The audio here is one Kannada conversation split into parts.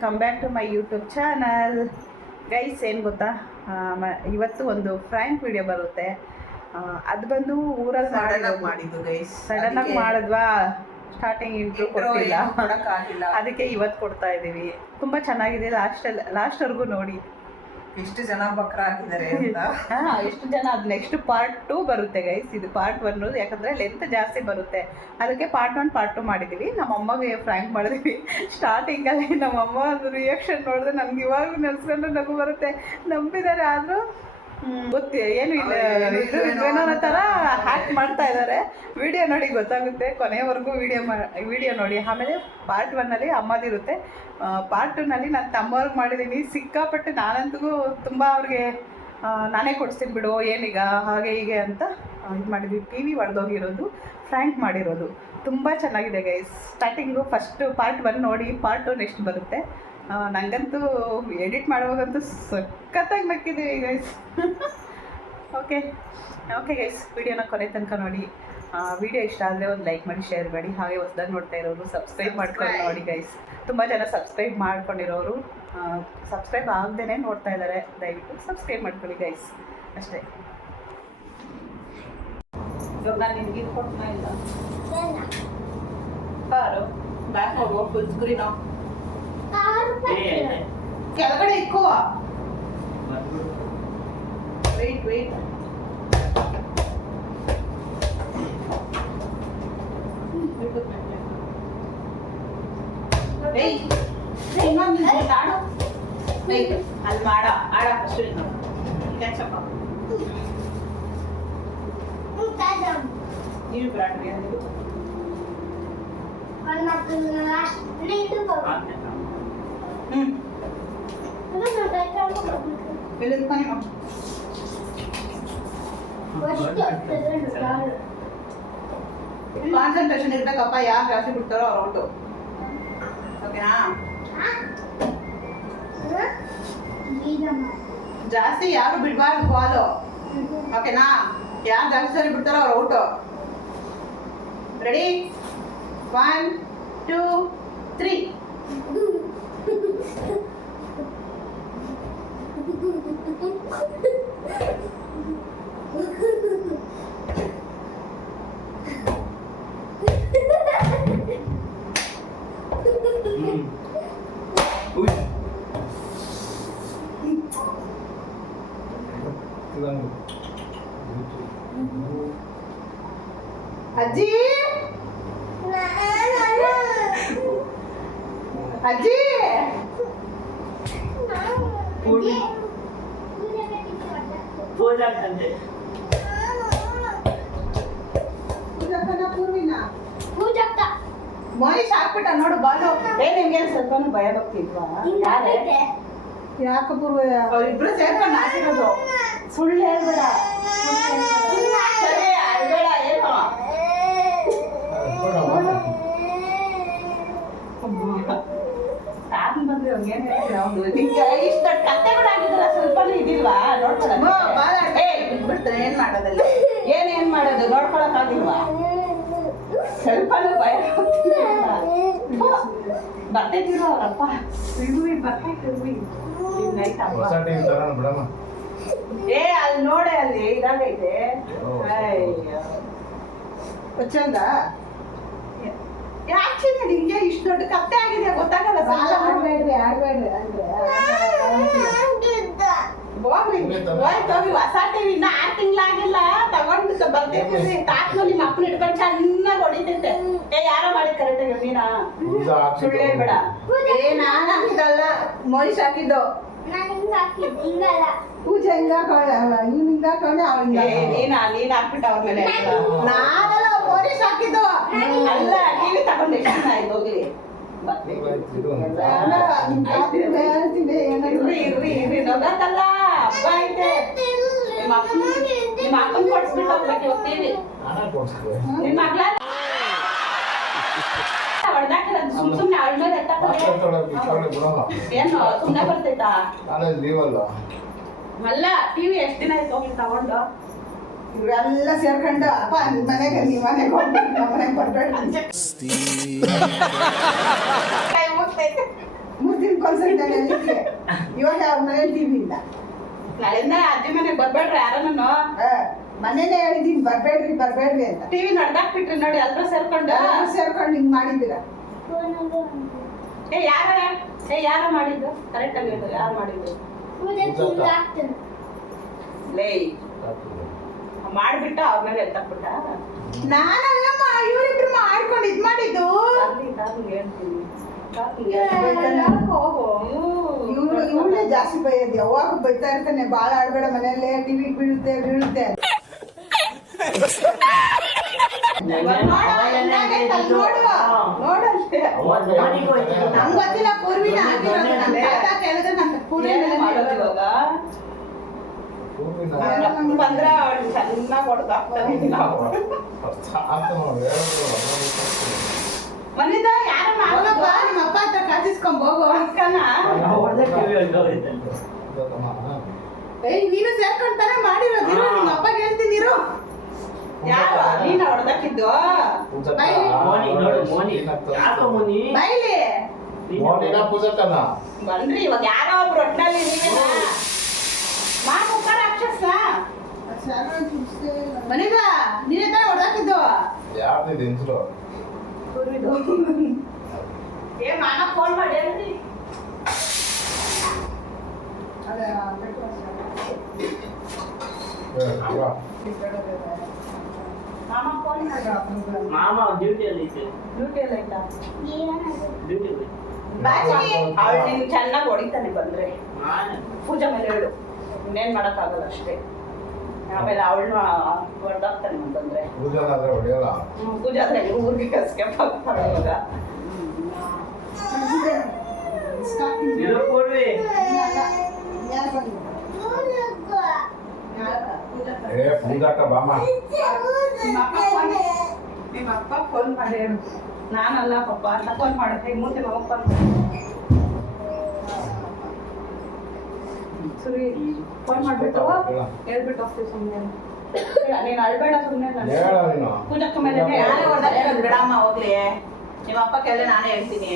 Welcome back to my YouTube channel. Guys ಏನು ಗೊತ್ತಾ, ಇವತ್ತು ಒಂದು ಫ್ರ್ಯಾಂಕ್ ವಿಡಿಯೋ ಬರುತ್ತೆ. ಅದು ಬಂದು ಊರಲ್ಲಿ ಮಾಡಿದ್ದು ಗೈಸ್, ಸಡನ್ನಾಗಿ ಮಾಡಿದ್ವಾ, ಸ್ಟಾರ್ಟಿಂಗ್ ಇಂಟ್ರೋ ಕೊಟ್ಟಿಲ್ಲ, ಅದಕ್ಕೆ ಇವತ್ತು ಕೊಡ್ತಾ ಇದ್ದೀವಿ. ತುಂಬ ಚೆನ್ನಾಗಿದೆ, ಲಾಸ್ಟ್ವರೆಗೂ ನೋಡಿ. ಎಷ್ಟು ಜನ ಬಕ್ರ ಆಗಿದ್ದಾರೆ ಅಂತ. ಎಷ್ಟು ಜನ, ಅದು ನೆಕ್ಸ್ಟ್ ಪಾರ್ಟ್ 2 ಬರುತ್ತೆ ಗೈಸ್. ಇದು ಪಾರ್ಟ್ 1 ಯಾಕಂದರೆ ಲೆಂತ್ ಜಾಸ್ತಿ ಬರುತ್ತೆ, ಅದಕ್ಕೆ ಪಾರ್ಟ್ 1 ಪಾರ್ಟ್ 2 ಮಾಡಿದ್ದೀವಿ. ನಮ್ಮ ಅಮ್ಮಗೆ ಫ್ರ್ಯಾಂಕ್ ಮಾಡಿದ್ವಿ. ಸ್ಟಾರ್ಟಿಂಗಲ್ಲಿ ನಮ್ಮಮ್ಮ ಒಂದು ರಿಯಾಕ್ಷನ್ ನೋಡಿದ್ರೆ ನನಗೆ ಇವಾಗೂ ನೆನೆಸ್ಕೊಂಡು ನಗು ಬರುತ್ತೆ. ನಂಬಿದ್ದಾರೆ, ಆದರೂ ಏನು ಇಲ್ಲ, ಏನೋ ಥರ ಹ್ಯಾಕ್ ಮಾಡ್ತಾ ಇದ್ದಾರೆ. ವಿಡಿಯೋ ನೋಡಿ ಗೊತ್ತಾಗುತ್ತೆ, ಕೊನೆಯವರೆಗೂ ವಿಡಿಯೋ ನೋಡಿ. ಆಮೇಲೆ ಪಾರ್ಟ್ 1ನಲ್ಲಿ ಅಮ್ಮದಿರುತ್ತೆ, ಪಾರ್ಟ್ 2ನಲ್ಲಿ ನಾನು ತಮ್ಮವ್ರಿಗೆ ಮಾಡಿದ್ದೀನಿ. ಸಿಕ್ಕಾಪಟ್ಟೆ ನಾನಂತೂ ತುಂಬ ಅವ್ರಿಗೆ ನಾನೇ ಕೊಡಿಸ್ತೀನಿ ಬಿಡು ಏನೀಗ ಹಾಗೆ ಹೀಗೆ ಅಂತ ಇದು ಮಾಡಿದ್ವಿ. ಟಿ ವಿ ಒಡೆದೋಗಿರೋದು, ಫ್ರ್ಯಾಂಕ್ ಮಾಡಿರೋದು ತುಂಬ ಚೆನ್ನಾಗಿದೆ ಗೈಸ್. ಸ್ಟಾರ್ಟಿಂಗು ಫಸ್ಟ್ ಪಾರ್ಟ್ 1 ನೋಡಿ, ಪಾರ್ಟ್ 2 ನೆಕ್ಸ್ಟ್ ಬರುತ್ತೆ. ನನಗಂತೂ ಎಡಿಟ್ ಮಾಡುವಾಗಂತೂ ಸಖತ್ತಾಗಿ ನಕ್ಕಿದ್ದೀವಿ ಗೈಸ್. ಓಕೆ ಗೈಸ್, ವಿಡಿಯೋನ ಕೊನೆ ತನಕ ನೋಡಿ. ವಿಡಿಯೋ ಇಷ್ಟ ಆದರೆ ಒಂದು ಲೈಕ್ ಮಾಡಿ, ಶೇರ್ ಮಾಡಿ. ಹಾಗೆ ಹೊಸದಾಗಿ ನೋಡ್ತಾ ಇರೋರು ಸಬ್ಸ್ಕ್ರೈಬ್ ಮಾಡ್ಕೊಂಡು ನೋಡಿ ಗೈಸ್. ತುಂಬ ಜನ ಸಬ್ಸ್ಕ್ರೈಬ್ ಮಾಡ್ಕೊಂಡಿರೋರು ಸಬ್ಸ್ಕ್ರೈಬ್ ಆಗದೇ ನೋಡ್ತಾ ಇದ್ದಾರೆ. ದಯವಿಟ್ಟು ಸಬ್ಸ್ಕ್ರೈಬ್ ಮಾಡ್ಕೊಳ್ಳಿ ಗೈಸ್, ಅಷ್ಟೇ. ಇವಾಗ ನಾನು ನಿನಗೆ ಕೊಡ್ತಾ ಇಲ್ಲ, ಬಾರು ಬ್ಯಾಕ್ ಹೋಗೋ ಫುಲ್ ಸ್ಕ್ರೀನು ಕೆಳಗಡೆ ಇಕ್ಕೋ. ವೇಟ್ ಅಲ್ಲಿ ಮಾಡ ಆಡ ಫಸ್ಟ್ ಕ್ಯಾಚಪ್ಪ ನೀವು ಬ್ರಾಡ್ಗೆ ಕಾನ್ಸಂಟ್ರೇಷನ್ ಇರ್ಬೇಕಪ್ಪ. ಯಾರು ಜಾಸ್ತಿ ಬಿಡ್ತಾರೋ ಅವ್ರು ಔಟು, ಓಕೆನಾ? ಜಾಸ್ತಿ ಯಾರು ಬಿಡಬಾರ್ದು ಬಾಲು, ಓಕೆನಾ? ಯಾರು ಜಾಸ್ತಿ ಸರಿ ಬಿಡ್ತಾರೋ ಅವ್ರು ಔಟು. ರೆಡಿ? 1 2 3. ಅಜ್ಜಿ ಅಜ್ಜಿ ಮೋನಿಶ್ ಹಾಕ್ಬಿಟ್ಟ ನೋಡು ಬಾಲು. ನಿಮ್ಗೆ ಸ್ವಲ್ಪ ಭಯ ಬರ್ತಿದ್ವಾ? ಯಾಕೆ ಪೂರ್ವ ಅವ್ರಿಬ್ರು ಸೇರ್ಕೊಂಡು ಹಾಕಿರೋದು? ಸುಳ್ಳು ಹೇಳ್ಬೇಡ, ಸರಿ ಅಳ್ಬೇಡ. ಏನು ತಾತನ್ ಬಂದ್ರೆ ಅವ್ನಿಗೆ ಏನು ಹೇಳ್ತೀರ? ಅವ್ನು ನಿಂಗೆ ಇಷ್ಟ ಕತ್ತೆಗಳಾಗಿದ್ದಲ್ಲ, ಸ್ವಲ್ಪನೂ ಇದಿಲ್ವಾ ನೋಡ್ಕೊಳಕ್ಕೆ? ಬಿಡ್ತಾರೆ, ಏನು ಮಾಡೋದಲ್ಲ, ಏನೇನು ಮಾಡೋದು ನೋಡ್ಕೊಳಕ್ಕಾಗಿಲ್ವಾ? ಸ್ವಲ್ಪನೂ ಭಯ ಬರ್ತಿದ್ರು ಅವರಪ್ಪ. ಬರ್ತಿರ್ವಿ ಅಲ್ಲಿ ನೋಡೆ, ಅಲ್ಲಿ ಇದಾಗೈತೆ. ಚಂದ ಯಾಕೆ ನಿಂಗೆ ಇಷ್ಟು ದೊಡ್ಡ ಕತ್ತೆ ಆಗಿದೆ ಗೊತ್ತಾಗಲ್ಲ. ಆಡ್ಬೇಡ್ರಿ ಅಂದ್ರೆ ಹೋಗಿ ಹೊಸ ಟಿವಿ ಇನ್ನ 6 ತಿಂಗಳಾಗಿಲ್ಲ ತಗೊಂಡು ಬರ್ತಿರ್ತೀವಿ. ತಾತ್ನು ನಿಮ್ಮ ಅಪ್ಪನ ಇಟ್ಕೊಂಡು ಚೆನ್ನಾಗಿ ಹೊಡಿತೈತೆ. ಯಾರೋ ಮಾಡಿದ್ ಕರೆಕ್ಟಾಗಿ ನೀನಾ? ಸುಳ್ಳು ಹೇಳ್ಬೇಡ. ನಾನು ಹಾಕಿದ್ದಲ್ಲ, ಮೋನಿಶ್ ಹಾಕಿದ್ದು. ಪೂಜೆ ಹಿಂಗ ಇವ್ನು ಹಿಂಗ ಹಾಕೊಂಡೆ, ಅವ್ನಿಂದ ನೀನ್ ಹಾಕ್ಬಿಟ್ಟ ಅವ್ರ ಮೇಲೆ. ನಾನಲ್ಲ, ಮೋನಿಶ್ ಹಾಕಿದ್ದು. ಅಲ್ಲ, ಟಿವಿ ತಗೊಂಡು ಎಷ್ಟು ದಿನ ಆಯ್ತು? ಹೋಗ್ಲಿ ನಗತ್ತಲ್ಲ, ಹಬ್ಬ ಐತೆ. ನಿಮ್ಮ ಅಪ್ಪನ ಕೊಡ್ಸ್ಬಿಟ್ಟು ಹೋಗ್ಬೇಕು ಹೋಗ್ತೀವಿ. ನಿಮ್ಮ ಮಗ್ಳ ಹೊಡೆದಾಕಿರೋದು ಸುಮ್ಮನೆ ಅವಳ ಮೇಲೆ ಏನು ಸುಮ್ಮನೆ ಬರ್ತೈತಾ? ಅಲ್ಲ, ಟಿವಿ ಎಷ್ಟು ದಿನ ಆಯ್ತು ಹೋಗಿ ತಗೊಂಡು? ಇವರೆಲ್ಲ ಸೇರ್ಕೊಂಡು ಅಪ್ಪ ಮನೆಗೆ ನೀವು ಮನೆಗೆ ಹೋಗ್ಬೇಕು, ನಮ್ಮ ಮನೆಗೆ ಬರ್ಬೇಡ ಅಂತ 3 ದಿನ ದಿನಕ್ಕೊಂದ್ಸರಿ ಹೇಳಿದ್ದೆ. ಇವಾಗ ಅವ್ರ ಮನೇಲಿ ಟಿವಿ ಇಲ್ಲ. ನಾಳಿಂದ ಅಜ್ಜಿ ಮನೆಗೆ ಬರ್ಬೇಡ್ರಿ ಯಾರನ್ನ ಮನೇನೆ ಹೇಳಿದೀನಿ ಬರ್ಬೇಡ್ರಿ ಅಂತ. ಟಿವಿ ನಡ್ದಾಕ್ಬಿಟ್ರಿ ನೋಡಿ ಎಲ್ರು ಸೇರ್ಕೊಂಡು ಎಲ್ಲರೂ ಸೇರ್ಕೊಂಡು ಹಿಂಗ್ ಮಾಡಿದ್ದೀರ. ಯಾರ ಮಾಡಿದ್ದು ಕರೆಕ್ಟ್ ಆಗಿ ಹೇಳಿದ್ರು ಯಾರು ಮಾಡಿದ್ದು ಲೇ ಮಾಡ್ಬಿಟ್ಟ ಅವ್ರ ಮೇಲೆ ಎತ್ತಾಕ್ಬಿಟ್ಟ ನಾನಲ್ಲಮ್ಮ, ಇವರಿಬ್ರು ಮಾಡ್ಕೊಂಡು ಇದ್ ಮಾಡಿದ್ದು. ಹೇಳ್ತೀನಿ ಇವಳೇ ಜಾಸ್ತಿ ಬೈಯೋದು, ಯಾವಾಗ ಬೈತಾ ಇರ್ತಾನೆ. ಬಾಳ ಆಡ್ಬೇಡ ಮನೆಯಲ್ಲೇ, ಟಿವಿ ಬೀಳುತ್ತೆ ನಂಗ್ ಗೊತ್ತಿಲ್ಲ. ಪೂರ್ವಿನ ಕೇಳಿದ್ರೆ ನಂಗೆ ಬಂದ್ರ ಚೆನ್ನಾಗಿ ಹೊಡೆದಾಗ್ತಾನೆ ಮನಿದ ಯಾರ ನಿಮ್ಮ ಅಪ್ಪ ಹತ್ರ ಕಾಜಿಸ್ಕೊಂಡ್ ಹೋಗು ಅಕ್ಕನ ನೀನು ಸೇರ್ಕೊಂತಾನೆ ಮಾಡಿರೋದು. ನಿಮ್ಮ ಅಪ್ಪ ಹೇಳ್ತೀನಿ ಇರು. ಯಾರು ನೀನ ಹೊಡೆದಾಕಿದ್ದು ಬೈಲಿ ಬನ್ರಿ ಇವಾಗ ಯಾರೋ ಒಬ್ರು ಒಟ್ಟಿನಲ್ಲಿ ನೀವೇನ ಮಾಡ್ಬೇಕ ರಾಕ್ಷಸ ಮನಿದ ನೀನೇ ತಾನೇ ಹೊಡೆದಾಕಿದ್ದು. ಏ ಮಾಮ ಫೋನ್ ಮಾಡಿ ಹೇಳ್ರಿ ಮಾಮ ಫೋನ್ ಮಾಡಿ ಮಾಮ ಡ್ಯೂಟಿಯಲ್ಲಿ ಇತ್ತು. ಡ್ಯೂಟಿ ಎಲ್ಲ ಆಯ್ತಾ ಡ್ಯೂಟಿ ಅವಳು ನಿನ್ ಚೆನ್ನಾಗಿ ಹೊಡಿತಾನೆ ಬಂದ್ರೆ ಪೂಜಾ ಮೇಲೆ ಹೇಳು ಇನ್ನೇನ್ ಮಾಡಕ್ಕಾಗಲ್ಲ ಅಷ್ಟೇ. ಆಮೇಲೆ ಅವಳನ್ನ ಹೊಡೆದಾಗ್ತಾನೆ ಅಂತಂದ್ರೆ ಪೂಜಾ ಆದ್ರೆ ಊರಿಗೆ ಎಸ್ಕೇಪ್ ಆಗ್ತಾಳೆ ಇವಾಗ. ಪೂರ್ವಿ ನಿಮ್ಮ ಅಪ್ಪ ಫೋನ್ ಮಾಡಿ ಹೇಳು. ನಾನಲ್ಲ ಪಪ್ಪ ಅಂತ ಫೋನ್ ಮಾಡುತ್ತೆ ಮೂರ್ತಿ ಮಗ ಫೋನ್ ಸುರಿ ಫೋನ್ ಮಾಡ್ಬಿಟ್ಟು ಹೇಳ್ಬಿಟ್ಟು ಹೋಗ್ತೀವಿ ಸುಮ್ಮನೆ. ನೀನು ಅಳ್ಬೇಡ ಸುಮ್ಮನೆ ಪೂಜಕ್ಕ ಮೇಲೆ ಬಿಡಮ್ಮ ಹೋಗ್ಲಿ. ನಿಮ್ಮ ಅಪ್ಪ ಕೇಳಿದ್ರೆ ನಾನೇ ಹೇಳ್ತೀನಿ.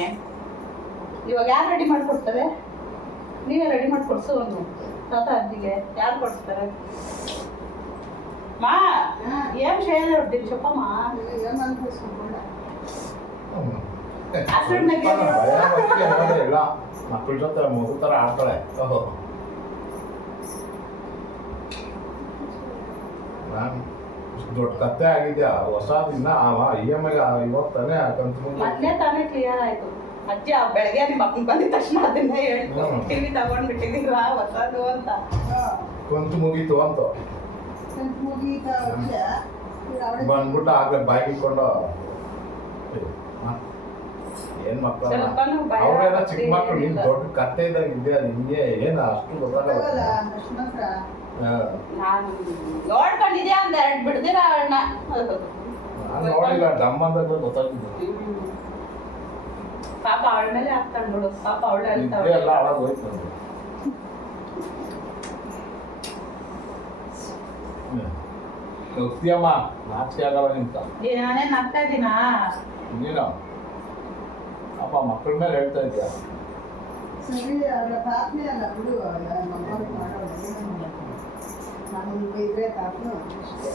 ಇವಾಗ ಯಾರು ರೆಡಿ ಮಾಡ್ಕೊಡ್ತಾರೆ? ನೀವೇ ರೆಡಿ ಮಾಡ್ಕೊಡ್ಸು ಒಂದು ತಾತ ಅಜ್ಜಿಗೆ ಯಾರು ಕೊಡಿಸ್ತಾರೆ? ಮಾ ಏನ್ ಶೇರ್ ಹೊಡ್ತೀರಿ ಶಪ್ಪಮ್ಮ ಮಕ್ಕಳ ಜೊತೆ ಮಗು ತರ ಆಡ್ತಾಳೆ. ದೊಡ್ಡ ಕತ್ತೆ ಆಗಿದ್ಯಾ ಹೊಸದಿನ್ನ EMI ಇವತ್ತಾನೆ ಮೊನ್ನೆ ತಾನೇ ಕ್ಲಿಯರ್ ಆಯ್ತು. ಅಜ್ಜಿ ಬೆಳಗ್ಗೆ ನಿಮ್ಮ ಅಪ್ಪನ ಬಂದಿದ ತಕ್ಷಣ ಅದನ್ನೇ ಹೇಳ್ತು ಟಿವಿ ತಗೊಂಡ್ಬಿಟ್ಟಿದ್ದೀರಾ ಹೊಸದು ಅಂತ. ಕಂತು ಮುಗೀತು ಅಂತ ಬಂದ್ಬಿಟ್ಟು ಆಗ್ಲೇ ಬಾಯಿಗೆ ಇಟ್ಕೊಂಡು ಏನ್ ಮಕ್ಕಳ ಅವ್ರೆಲ್ಲ ಚಿಕ್ಕ ಮಕ್ಕಳು ನೀನ್ ದೊಡ್ಡ ಕತ್ತೆ ಇದ್ದಾಗ ಇದೆಯಾ ನಿಮ್ಗೆ ಏನ್ ಅಷ್ಟು ಗೊತ್ತಾಗಲ್ಲ. ನಾನು ನೋಡ್ಕೊಂಡಿದ್ಯಾ ಒಂದ್ ಎರಡು ಬಿಡ್ದಿರ ಅಣ್ಣ ನಾನು ನೋಡಿಲ್ಲ ಡಮ್ ಅಂದಾಗ ಗೊತ್ತಾಗಿದ್ದು. ಪಾಪ ಅವಳ ಮೇಲೆ ಹಾಕ್ತಾಳೆ ನೋಡು. ಪಾಪ ಅವಳೆ ನಿದ್ದೆ ಎಲ್ಲ ಹಾಳಾಗ್ ಹೋಯ್ತು ನನಗೆ. ಹೋಗ್ತೀಯಮ್ಮ ನಾಚಿಕೆ ಆಗಲ್ಲ ನಿಂತ ನಾನೇನ್ ನಗ್ತಾ ಇದ್ದೀನಾ? ನೀನು ಅಪ್ಪ ಮಕ್ಕಳ ಮೇಲೆ ಹೇಳ್ತಾ ಇದ್ಯಾ? ಸರಿ ಅವರ ಪ್ರಾರ್ಥನೆ ಅಲ್ಲ ಬಿಡು. ನಾನು ಬೈದ್ರೆ ತಾತನು ಅಷ್ಟೇ.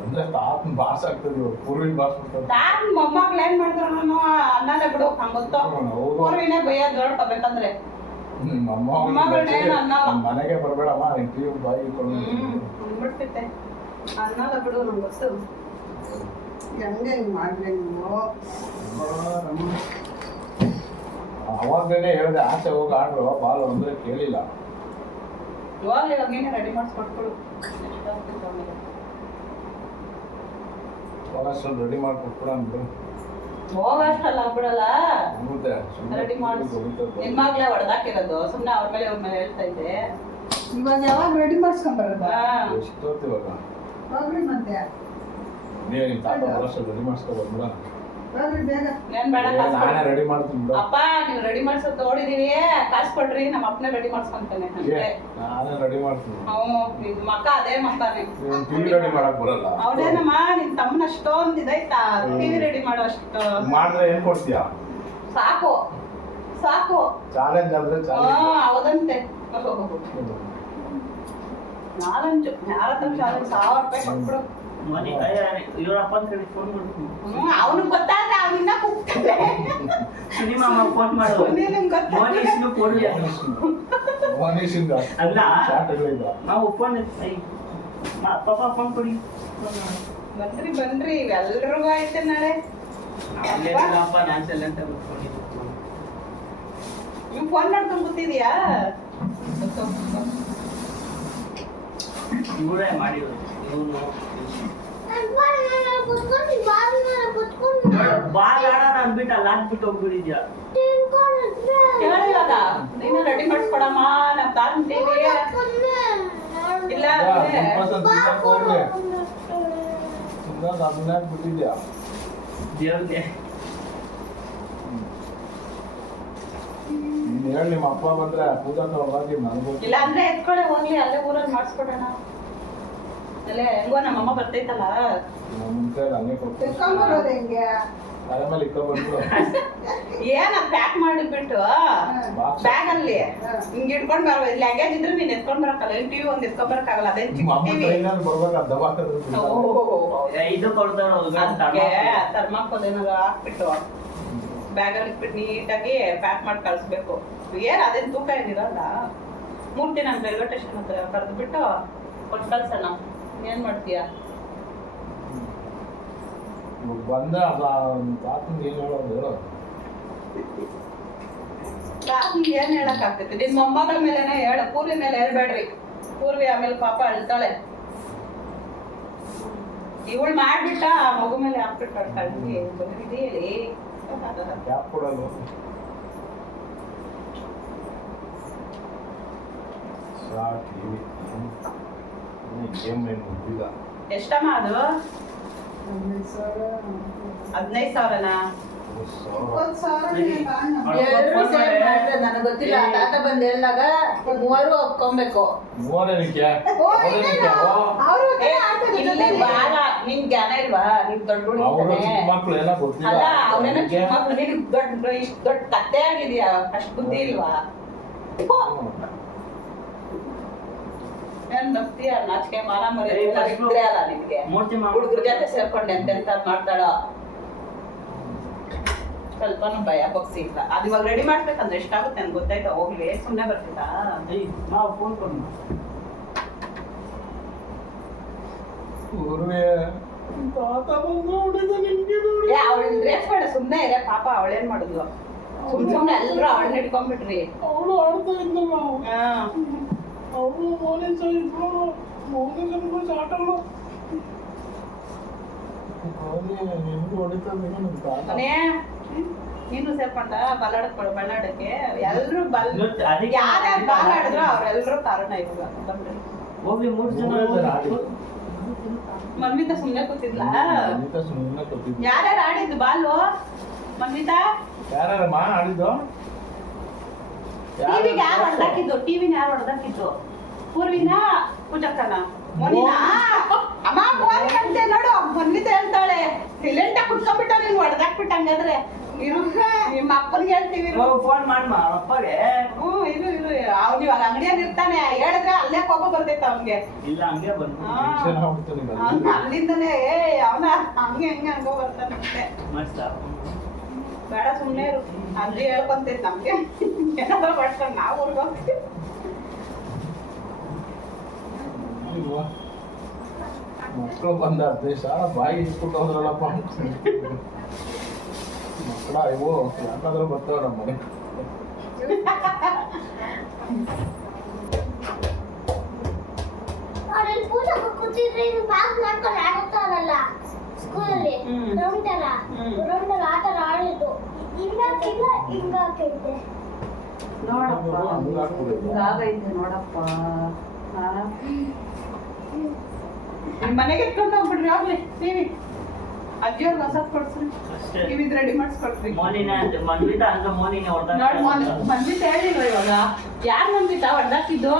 ಅಂದ್ರೆ ತಾತನ ಭಾಷೆ ಆಗ್ತದೆ ಪೂರ್ವಿನ ಭಾಷೆ ತಾನ್ ಮೊಮ್ಮಗಳು ಏನ್ ಮಾಡ್ತಾರ ನಾನು ಅನ್ನಲ್ಲ ಬಿಡು. ಹಂಗ ಗೊತ್ತೋ ಪೂರ್ವಿನೇ ಬೈಯೋದ್ ನೋಡ್ಕೋಬೇಕಂದ್ರೆ ಮನೆಗೆ ಬರ್ಬೇಡಮ್ಮ ಟಿವಿ ಬಾಯಿ ಬಿಡ್ತಿತ್ತೆ ಅನ್ನಲ್ಲ ಬಿಡು. ನಂಗೆ ಗೊತ್ತು ಹೆಂಗೆ ಹಿಂಗೆ ಮಾಡಿದ್ರೆ ನೀವು. ಅವಾಗಲೇ ಹೇಳಿದೆ ಆಚೆ ಹೋಗಿ ಆಡ್ರು ಬಾಲ್ ಅಂದ್ರೆ ಕೇಳಿಲ್ಲ. ಇವಾಗ ನೀನೇ ರೆಡಿ ಮಾಡಿಸ್ಕೊಟ್ಕೊಡು. ಅಷ್ಟೊಂದು ರೆಡಿ ಮಾಡ್ಕೊಟ್ಬಿಡ ಅಂದ್ರು. ಹೋಗಷ್ಟಲ್ಲ ಬಿಡಲ್ಲ ಮತ್ತೆ ರೆಡಿ ಮಾಡಿಸ್. ನಿಮ್ಮಾಗ್ಲೇ ಹೊಡೆದಾಕಿರೋದು ಸುಮ್ಮನೆ ಅವ್ರ ಮೇಲೆ ಇವ್ರ ಮೇಲೆ ಹೇಳ್ತಾ ಇದ್ದೆ. ಇವಾಗ ಯಾವಾಗ ರೆಡಿ ಮಾಡಿಸ್ಕೊಂಬರೋದ? ಎಷ್ಟೊತ್ತು ಇವಾಗ ಹೋಗ್ರಿ ಮತ್ತೆ ನೀವು ನಿಮ್ಮ ತಾತ ವರ್ಷ ರೆಡಿ ಮಾಡಿಸ್ಕೊ ಬಂದ್ಬಿಡ. ಹೋಗ್ರಿ ಬೇಗ. ಏನ್ ಬೇಡ ಕಾಸು ಕೊಡು. ನಾನೇ ರೆಡಿ ಮಾಡ್ತೀನಿ ಬಿಡು. ಅಪ್ಪ ನೀವು ರೆಡಿ ಮಾಡ್ಸೋದ್ ನೋಡಿದೀವಿ ಕಾಸು ಕೊಡ್ರಿ ನಮ್ಮ ಅಪ್ಪನೇ ರೆಡಿ ಮಾಡ್ಸ್ಕೊಂತಾನೆ ಅಷ್ಟೇ. ನಾನೇ ರೆಡಿ ಮಾಡ್ತೀನಿ. ಇದು ಮಕ್ಕ ಅದೇ ಮಕ್ಕನೇ. ನೀನು ಟಿವಿ ರೆಡಿ ಮಾಡಕ್ ಬರಲ್ಲ. ಅವನೇನಮ್ಮ ನಿನ್ ತಮ್ಮನ ಅಷ್ಟೊಂದು ಇದೈತಾ ಟಿವಿ ರೆಡಿ ಮಾಡೋ ಅಷ್ಟು ಮಾಡಿದ್ರೆ ಏನ್ ಕೊಡ್ತೀಯಾ? ಸಾಕು ಸಾಕು. ಚಾಲೆಂಜ್ ಅಂದ್ರೆ ಚಾಲೆಂಜ್. ಹೌದಂತೆ. ನಾಲಂಚು ಯಾರ ಹತ್ರ ಚಾಲೆಂಜ್ 1000 ರೂಪಾಯಿ ಕೊಟ್ಬಿಡು. ಮನೆ ಇವ್ರ ಅಪ್ಪನ ಕಡೆ ಫೋನ್ ಮಾಡ್ತೀನಿ. ಅವನಿಗೆ ಗೊತ್ತಾದ್ರೆ ಅವನಿನ್ನ ಕೂಗ್ತಾನೆ. ನಿಮ್ಮ ಅಮ್ಮ ಫೋನ್ ಮಾಡು. ಮೋನಿಷ್ನು ಫೋನ್ ಮನೀಶಿಂದ ಅಲ್ಲ ಚಾಟ್ಗಳಿಂದ ನಾವು ಫೋನ್ ಪಾಪ ಫೋನ್ ಕೊಡಿ. ಬನ್ರಿ ಎಲ್ರಿಗೂ ಆಯ್ತು ನಾಳೆ. ಅಪ್ಪ ನಾನು ಸೈಲೆಂಟ್ ಆಗಿ ಕೂತ್ಕೊಂಡಿದ್ದೆ. ನೀವು ಫೋನ್ ಮಾಡ್ಕೊಂಡು ಕೂತಿದ್ಯಾ? ಇವರೇ ಮಾಡಿದ್ರು ಇವನು ಬಾಲ್ ಆಡೋಣ ಅಂದ್ಬಿಟ್ಟು ಅಲ್ಲಿ ಹಾಕ್ಬಿಟ್ಟು ಹೋಗ್ಬಿಟ್ಟಿದ್ಯಾ. ಹೇಳು ಇವಾಗ ನೀನು ರೆಡಿ ಮಾಡಿಸ್ಕೊಡಮ್ಮ ನಾವು ತಾಂತೀವಿ. ಇಲ್ಲ ಅಂದ್ರೆ ಅದನ್ನ ಬಿಟ್ಟಿದ್ಯಾ ದೇವ್ರಿಗೆ ನೀನ್ ಹೇಳಿ ನಿಮ್ಮ ಅಪ್ಪ ಬಂದ್ರೆ ಪೂಜಾ ಹೋಗಿ ನನಗೂ ಇಲ್ಲ ಅಂದ್ರೆ ಎತ್ಕೊಳ್ಳೆ ಹೋಗ್ಲಿ ಅಲ್ಲೇ ಊರಲ್ಲಿ ಮಾಡಿಸ್ಕೊಡೋಣ. ಅಲ್ಲೇ ಹೆಂಗೋ ನಮ್ಮಮ್ಮ ಬರ್ತೈತಲ್ಲ. ಮುಂಚೆ ಹಂಗೆ ಕೊಟ್ಟು ತೆಕ್ಕೊಂಬರೋದು ಹೆಂಗೆ? ತಲೆ ಮೇಲೆ ಇಕ್ಕೊಂಡ್ಬಂದು ಏನ್ ಅದ್ ಪ್ಯಾಕ್ ಮಾಡಿಬಿಟ್ಟು ಬ್ಯಾಗ್ ಅಲ್ಲಿ ಹಿಂಗ್ ಇಟ್ಕೊಂಡ್ ಬರೋ ಲಗೇಜ್ ಇದ್ರೆ ನೀನ್ ಎತ್ಕೊಂಡ್ ಬರಕ್ಕಲ್ಲ. ಟಿವಿ ಒಂದ್ ಎತ್ಕೊಂಡ್ ಬರಕ್ಕಾಗಲ್ಲ. ಅದೇನ್ ಚಿಕ್ಕ ಟಿವಿ. ಬರ್ಬೇಕಾ ದವಾಖಾನೆ ಇದು ಕೊಡ್ತಾರ ಥರ್ಮಾಕೋಲ್ ಏನಾದ್ರು ಹಾಕ್ಬಿಟ್ಟು ಬ್ಯಾಗ್ ಅಲ್ಲಿ ಇಟ್ಬಿಟ್ಟು ನೀಟಾಗಿ ಪ್ಯಾಕ್ ಮಾಡಿ ಕಳಿಸ್ಬೇಕು. ಏನ್ ಅದೇನ್ ತೂಕ ಏನಿರಲ್ಲ. 3 ದಿನ ರೈಲ್ವೆ ಸ್ಟೇಷನ್ ಹತ್ರ ಕರೆದ್ಬಿಟ್ಟು ಕೊಟ್ಟು ಕಳ್ಸೋಣ. ಏನ್ ಮಾಡ್ತೀಯಾ? ಬಂದ ತಾತನ ಏನ್ ಹೇಳೋದು ಹೇಳೋ. ನಿಮ್ಗೆ ಏನ್ ಹೇಳಕ್ ಆಗ್ತೈತಿ? ನಿನ್ ಮೊಮ್ಮಗಳ ಮೇಲೆನೆ ಹೇಳ. ಪೂರ್ವಿ ಮೇಲೆ ಹೇಳ್ಬೇಡ್ರಿ. ಪೂರ್ವಿ ಆಮೇಲೆ ಪಾಪ ಅಳ್ತಾಳೆ. ಇವಳು ಮಾಡ್ಬಿಟ್ಟ ಆ ಮಗು ಮೇಲೆ ಹಾಕ್ಬಿಟ್ಟು ಕಳ್ಸಿ ಬಂದಿದೆ ಹೇಳಿ ಕ್ಯಾಪ್ ಕೊಡೋದು ಟಿವಿ ಗೇಮ್ ಏನು ಮುಗಿದ. ಎಷ್ಟಮ್ಮ ಅದು? 15,000ನಾ? 20,000 ಎಲ್ರೂ ಸೇರ್ ಮಾಡ್ತಾರೆ. ನನಗ್ ಗೊತ್ತಿಲ್ಲ. ತಾತ ಬಂದ್ ಹೇಳಿದಾಗ 3 ಒಪ್ಕೊಬೇಕು. ಇಲ್ಲಿ ಬಾಳ ನಿನ್ ಜ್ಞಾನ ಇಲ್ವಾ? ನೀನ್ ದೊಡ್ಡ ಮಕ್ಳು ಏನೋ ಗೊತ್ತಿಲ್ಲ. ಅಲ್ಲ ಅವನೇನೋ ಚಿಕ್ಕ ಮಕ್ಳು. ನೀನ್ ಇಷ್ಟ್ ದೊಡ್ಡ ಕತ್ತೆ ಆಗಿದ್ಯಾ? ಅಷ್ಟ್ ಬುದ್ಧಿ ಇಲ್ವಾ? ಏನ್ ನಗ್ತೀಯ? ನಾಚಿಕೆ ಮಾನ ಮರಿ ಇದ್ರೆ ಅಲ್ಲ ನಿನ್ಗೆ. ಹುಡುಗ್ರ ಜೊತೆ ಸೇರ್ಕೊಂಡೆ ಎಂತೆಂತ ಮಾಡ್ತಾಳೋ. ಸ್ವಲ್ಪನೂ ಭಯ ಭಕ್ತಿ ಇಲ್ಲ. ಅದು ಇವಾಗ ರೆಡಿ ಮಾಡ್ಬೇಕಂದ್ರೆ ಎಷ್ಟಾಗುತ್ತೆ ನನ್ಗೆ ಗೊತ್ತಾಯ್ತಾ? ಹೋಗ್ಲಿ ಸುಮ್ನೆ ಬರ್ತಿದ್ದ. ನಾವು ಫೋನ್ ಕೊಡು. ಅವಳ ಡ್ರೆಸ್ ಬೇಡ ಸುಮ್ನೆ ಇರ. ಪಾಪ ಅವಳೇನ್ ಮಾಡಿದ್ಲು? ಸುಮ್ನೆ ಎಲ್ರು ಅವಳನ್ನ ಹಿಡ್ಕೊಂಡ್ಬಿಟ್ರಿ. ಅವಳು ಆಡ್ತಾ ಇದ್ದಲ್ಲ ಹಾ ಅವಳು ಮೋನಿಸ ಇಬ್ರು ಮೋನಿಸ ಆಟಗಳು ನಿನ್ಗೂ ಹೊಡಿತಾ ಮನೆ ನೀನು ಸೇರ್ಕೊಂಡ ಬಲ್ಲಾಡಕ್ಕೆ ಎಲ್ರು ಯಾರ್ಯಾರು ಬಾಲ್ ಆಡಿದ್ರು ಅವ್ರೆಲ್ರು ಕಾರಣ ಇವಾಗ ಬಂದ್ರಿ. ಹೋಗ್ಲಿ 3 ಜನ ಮನ್ವಿತಾ ಸುಮ್ನೆ ಕೂತಿದ್ಲ. ಸುಮ್ಮನೆ ಕೊಟ್ಟಿದ್ದು ಯಾರ್ಯಾರು ಆಡಿದ್ದು ಬಾಲು? ಮನ್ವಿತಾ ಯಾರಮ್ಮ ಆಡಿದ್ದು? ಟಿವಿಗೆ ಯಾರು ಹೊಡೆದಾಕಿದ್ದು? ಟಿವಿನ ಯಾರು ಹೊಡೆದಾಕಿದ್ದು? ಪೂರ್ವಿನ ಪೂಜಕ್ಕನ ಮೊನ್ನಿನ ಅಮ್ಮ ಫೋನ್ ಕಂತೆ ನೋಡು. ಮನ್ವಿತಾ ಹೇಳ್ತಾಳೆ ಸಿಲೆಂಟ್ ಕುತ್ಕೊಂಡ್ಬಿಟ್ಟ ನೀನು ಹೊಡೆದಾಕ್ಬಿಟ್ಟ. ಹಂಗಾದ್ರೆ ಇರು ನಿಮ್ಮ ಅಪ್ಪನಿಗೆ ಹೇಳ್ತೀವಿ. ಫೋನ್ ಮಾಡಮ್ಮ ಅಪ್ಪಗೆ. ಇರು ಅವ್ನು ಇವಾಗ ಅಂಗಡಿಯಲ್ಲಿ ಇರ್ತಾನೆ. ಹೇಳಿದ್ರೆ ಅಲ್ಲೇ ಕೋಪ ಬರ್ತೈತೆ ಅವ್ನಿಗೆ. ಇಲ್ಲ ಹಂಗೆ ಬಂದು ಅಲ್ಲಿಂದನೇ ಅವನ ಹಂಗೆ ಹಂಗೋ ಬರ್ತಾನಂತೆ. ಬೇಡ ಸುಮ್ಮನೆ ಇರು. ಅಲ್ಲಿ ಹೇಳ್ಕೊಂತೈತೆ ನಮ್ಗೆ ಏನಾದ್ರು ಮಾಡ್ಕೊಂಡು ನಾವು ಊರ್ಗೆ ಹೋಗ್ತೀವಿ. ಮಕ್ಕಳು ಬಂದ 15 ಸಾವಿರ ಬಾಯಿ ಇಟ್ಬಿಟ್ಟು ಹೋದ್ರಲ್ಲಪ್ಪ. ಮಕ್ಕಳ ಇವು ಯಾಕಾದ್ರೂ ಬರ್ತಾವ ನಮ್ಮ ಮನೆ. ಅವ್ರಲ್ಲಿ ಪೂಜೆ ಕೂತಿದ್ರೆ ಪಾಸ್ ಮಾಡ್ಕೊಂಡು ಆಡುತ್ತಾರಲ್ಲ ಸ್ಕೂಲಲ್ಲಿ ರೌಂಡ್ ರೌಂಡಲ್ಲಿ ಆಟ ಆಡಿದ್ದು ಹಿಂಗಾಕಿಲ್ಲ ಹಿಂಗಾಕೈತೆ ನೋಡಪ್ಪ ಹಿಂಗಾಗೈತೆ ನೋಡಪ್ಪ. ನಿಮ್ಮ ಮನೆಗೆ ಎತ್ಕೊಂಡು ಹೋಗ್ಬಿಡ್ರಿ. ಆಗ್ಲಿ ಟಿವಿ ಅಜ್ಜಿಯವ್ರಿಗೆ ಹೊಸದ್ ಕೊಡ್ಸ್ರಿ. TV ready ಮಾಡಿಸ್ಕೊಡ್ರಿ. ಮೋನಿನ ಅಂತ ಮನ್ವಿತಾ ಅಂತ ಮೋನಿನ ಹೊಡೆದ ನೋಡಿ ಮನ್ವಿತಾ ಹೇಳಿಲ್ವ ಇವಾಗ? ಯಾರು ಮನ್ವಿತಾ ಹೊಡೆದಾಕಿದ್ದು?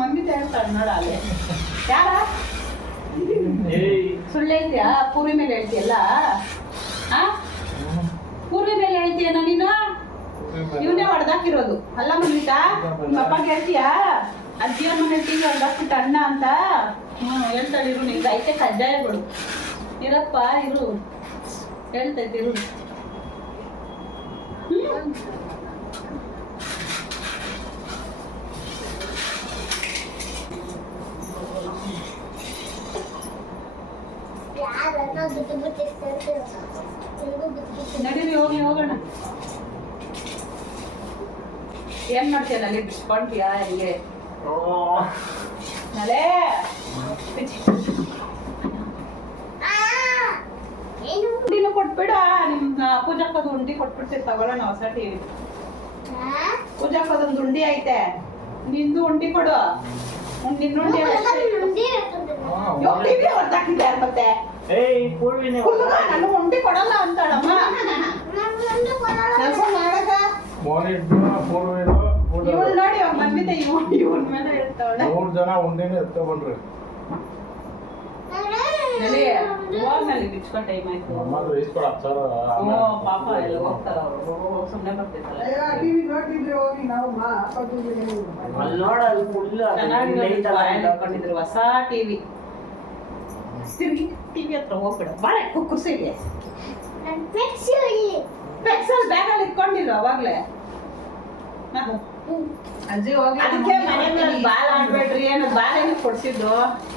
ಮನ್ವಿತಾ ಹೇಳ್ತಾಳೆ ನೋಡ ಅಲ್ಲಿ. ಯಾರ ಸುಳ್ಳು ಹೇಳ್ತೀಯಾ? ಪೂರ್ವಿ ಮೇಲೆ ಹೇಳ್ತೀಯಲ್ಲ. ಪೂರ್ವಿ ಮೇಲೆ ಹೇಳ್ತೀಯನ ನೀನು ಇವನೇ ಹೊಡೆದಾಕಿರೋದು ಅಲ್ಲ ಮನ್ವಿತಾ ನಿಮ್ಮ ಅಪ್ಪಗೆ ಹೇಳ್ತೀಯಾ ಅಜ್ಜಿಯ ಮನೆ ಟಿವಿ ಹೊಡೆದಾಕ್ಬಿಟ್ಟ ಅಣ್ಣ ಅಂತ ಹೇಳ್ತಾಳೆ ಇರು ನಿಂಗೆ ಐತೆ ಕಜ್ಜಾಯಗಳು ಇರಪ್ಪ ಇರು ಹೇಳ್ತೈತೆ ಇರು ಯಾರನ್ನ ಬಿಟ್ಟು ಬಿಟ್ಟಿರ್ತಾರೆ ನಡೀರಿ ಹೋಗಿ ಹೋಗೋಣ ಏನ್ ಮಾಡ್ತೀಯ ನಲ್ಲಿ ಬಿಸ್ಕೊಂಡ್ಯಾ ಹಿಂಗೆ ನಲೆ ಏನು ಉಂಡಿನೂ ಕೊಟ್ಬಿಡ ನಿಮ್ ಪೂಜಕ್ಕದು ಉಂಡಿ ಕೊಟ್ಬಿಡ್ತೀವಿ ತಗೊಳ್ಳೋಣ ಹೊಸ ಟಿವಿ ಪೂಜಕ್ಕದೊಂದು ಉಂಡಿ ಐತೆ ನಿಂದು ಉಂಡಿ ಕೊಡು ನಿನ್ನ ಉಂಡಿ ಟಿವಿ ಹೊರ್ದಾಕಿದ್ದೆ ಮತ್ತೆ ಏಯ್ ಪೂರ್ವಿನೇ ನಾನು ಉಂಡಿ ಕೊಡಲ್ಲ ಅಂತಾಳಮ್ಮ ಕೆಲಸ ಮಾಡಕ ಇವಳು ನೋಡಿ ಅವ್ರ ಮನ್ವಿತ ಇವ್ರ ಮೇಲೆ ಹೇಳ್ತಾವಳೆ 3 ಜನ ಉಂಡಿನ ಎತ್ಕೊಂಡ್ರಿ ಹೋಗ್ನಲ್ಲಿ ಬಿಚ್ಕೊ ಟೈಮ್ ಆಯ್ತು ನಮ್ಮದು ಇಸ್ಕೊಳ ಅಚ್ಚಾರ ಪಾಪ ಎಲ್ಲ ಹೋಗ್ತಾರ ಅವರು ಸುಮ್ಮನೆ ಬರ್ತಿದ್ದಲ್ಲ ಟಿವಿ ನೋಡ್ತಿದ್ರೆ ಹೋಗಿ ನಾವು ಅಲ್ಲಿ ನೋಡ ಅಲ್ಲಿ ಫುಲ್ ಹಾಕೊಂಡಿದ್ರು ಹೊಸ ಟಿವಿ ಟಿವಿ ಹತ್ರ ಹೋಗ್ಬಿಡ ಬಾಳೆ ಕುರ್ಸಿಗೆ ಪೆಕ್ಸಲ್ ಬ್ಯಾಗಲ್ಲಿ ಇಟ್ಕೊಂಡಿಲ್ಲ ಅವಾಗ್ಲೇ ಅಜ್ಜಿ ಹೋಗಿ ಅದಕ್ಕೆ ಮನೆಯಲ್ಲಿ ಬಾಲ್ ಆಡ್ಬೇಡ್ರಿ ಏನೋ ಬಾಲ್ ಏನಕ್ಕೆ ಕೊಡ್ಸಿದ್ದು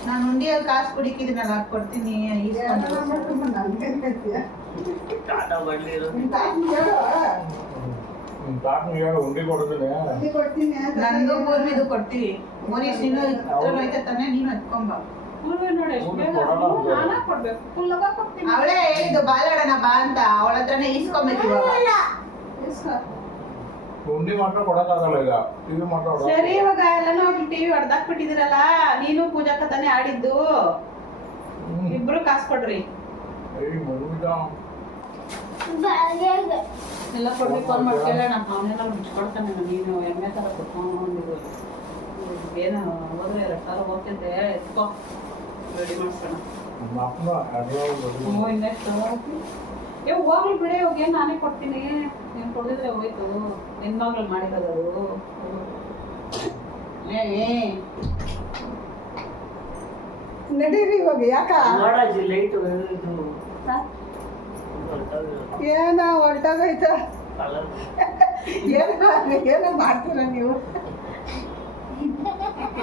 ನಾನು ಉಂಡಿಯಲ್ಲಿ ಕಾಸು ಕುಡಿಕಿದ್ದೀನಲ್ಲ ಹಾಕಿ ಕೊಡ್ತೀನಿ ಟಾಟಾ ಬರ್ಲಿ ತಾತನಿಗೆ ಉಂಡಿ ಕೊಡೋದಿಲ್ಲ ನಂದು ಬೋರ್ನಿದು ಕೊಡ್ತೀವಿ ಮೋನೀಶ್ ನೀನು ಹೋಯ್ತಾ ತಾನೆ ನೀನು ಹತ್ಕೊಂಬ ನೋಡಿ ಎಷ್ಟು ಬೇಗ ನಾನಾ ಕೊಡ್ಬೇಕು ಫುಲ್ ಕೊಡ್ತೀನಿ ಅವಳೇ ಹೇಳಿದ್ದು ಬಾಲಾಡೋಣ ಬಾ ಅಂತ ಅವಳ ಹತ್ರನೇ ಇಸ್ಕೊಂಬೇಕು ಇವಾಗ ಉಂಡಿ ಮಾತ್ರ ಕೊಡಕ್ಕಾಗಲ್ಲ ಈಗ ಟಿವಿ ಮಾತ್ರ ಸರಿ ಇವಾಗ ಎಲ್ಲಾನು ಟಿವಿ ಹೊಡೆದಾಕ್ಬಿಟ್ಟಿದಿರಲ್ಲ ನೀನು ಪೂಜಾಕ ತಾನೇ ಆಡಿದ್ದು ಇಬ್ರು ಕಾಸು ಕೊಡ್ರಿ ಎಲ್ಲ ಕೊಡ್ರಿ ಫೋನ್ ಮಾಡಿ ಕೇಳೋಣ ಅವನೆಲ್ಲ ಮುಚ್ಕೊಡ್ತಾನೆ ನೀನು ಎಮ್ಮೆ ತರ ಕುತ್ಕೊಂಡಿದ್ದು ಏನು ಹೋದ್ರೆ 2,000 ಹೋಗ್ತಿದ್ದೆ ಎತ್ಕೋ ರೆಡಿ ಮಾಡ್ಸೋಣ ಇನ್ನೆಷ್ಟು ಹೋಗ್ಲಿ ಬಿಡಿ ಹೋಗಿ ನಾನೇ ಕೊಡ್ತೀನಿ ನೀನು ಕೊಡಿದ್ರೆ ಹೋಯ್ತು ನಿನ್ನ ಮಗಳು ಮಾಡಿರೋದು ನಡೀರಿ ಇವಾಗ ಯಾಕ ನೋಡಾಜಿ ಲೈಟ್ ಇದು ಏನ ಹೊರಟೋಗೈತ ಕಲರ್ ಏನೋ ಮಾಡ್ತೀರ ನೀವು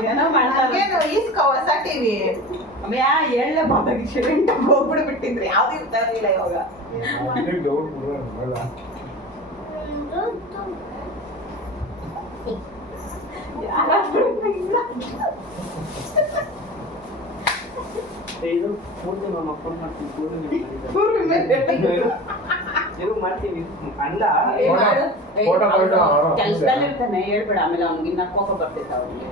ಏನೋ ಮಾಡ್ತಾರೆ ಏನು ಇಸ್ಕೋ ಹೊಸ ಟಿವಿ ಯಾ ಎಳ್ಳೆ ಬಾಬಾಗಿ ಶಿರೆಂಟ ಹೋಗ್ಬಿಡ್ಬಿಟ್ಟಿದ್ರಿ ಯಾವ್ದು ಇರ್ತಾ ಇರಲಿಲ್ಲ ಇವಾಗ ಇದು ಪೂರ್ತಿ ನಮ್ಮ ಫೋನ್ ಮಾಡ್ತೀವಿ ಪೂರ್ವಿ ಮೇಲೆ ಇರು ಮಾಡ್ತೀವಿ ಅಲ್ಲ ಕೆಲ್ಸದಲ್ಲಿ ಇರ್ತಾನೆ ಹೇಳ್ಬೇಡ ಆಮೇಲೆ ಅವ್ನಿಗೆ ಇನ್ನ ಕೋಪ ಬರ್ತಿತ್ತ ಅವ್ನಿಗೆ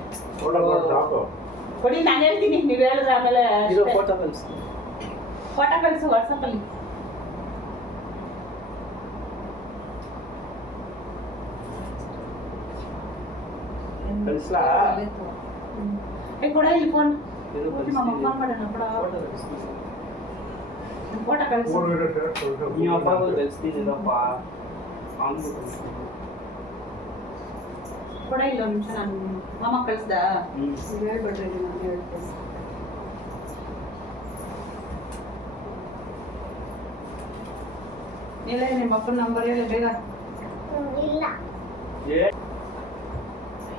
ಕೊಡಿ ನಾನು ಹೇಳ್ತೀನಿ ನೀವ್ ಹೇಳಿದ್ರೆ ಆಮೇಲೆ ಇದು ಫೋಟೋ ಕಳಿಸ್ತೀನಿ ಫೋಟೋ ಕಳಿಸು ವಾಟ್ಸಪ್ ಅಲ್ಲಿ ಕಳಿಸ್ಲಾ ಕೊಡ ಇಲ್ಲಿ ಫೋನ್ ಇದು ಫೋನ್ ಮಾಡೋಣ ಕೊಡ ಫೋಟೋ ಕಳಿಸ್ತೀನಿ ಫೋಟೋ ಕಳಿಸು ನಿಮ್ಮ ಅಪ್ಪಗೂ ಕಳಿಸ್ತಿದ್ದೀರಪ್ಪ ಅವನಿಗೂ ಕೊಡ ಇಲ್ಲ ಒಂದು ನಿಮಿಷ ನಾನು ಮಾಮ ಕಳಿಸ್ದ ಕಳಿಸ್ತೀನಿ ಹೇಳ್ಬೇಡ್ರಿ ನಾನು ಹೇಳ್ತೇನೆ ಇಲ್ಲ ನಿಮ್ಮ ಅಪ್ಪನ ನಂಬರ್ ಹೇಳಿ ಬೇಗ ಇಲ್ಲ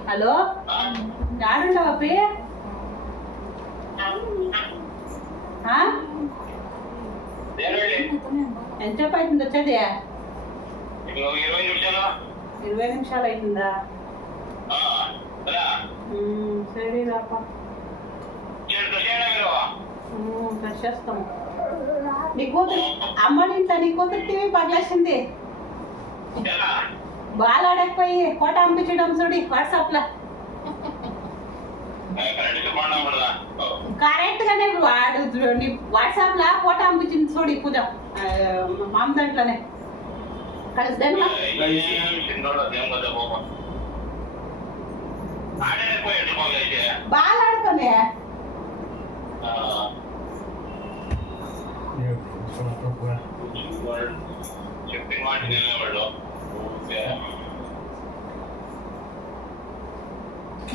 హలో యాడుండవు అప్పి ఎంతసేపు అవుతుంది వచ్చేది 20 నిమిషాలు అవుతుందా సరే రాప చేస్తాము నీ కూతురు అమ్మడింట నీ కూతురు టీవీ పగలేసింది బాల్ ఆడకపోయి ఫోటో పంపించడం చూడి వాట్సాప్ లో కరెక్ట్ గానే వాడు నీ వాట్సాప్ లో ఫోటో పంపించింది చూడి పూజ మామ దాంట్లోనే కలిసిదేనా బాల్ ఆడుకోనే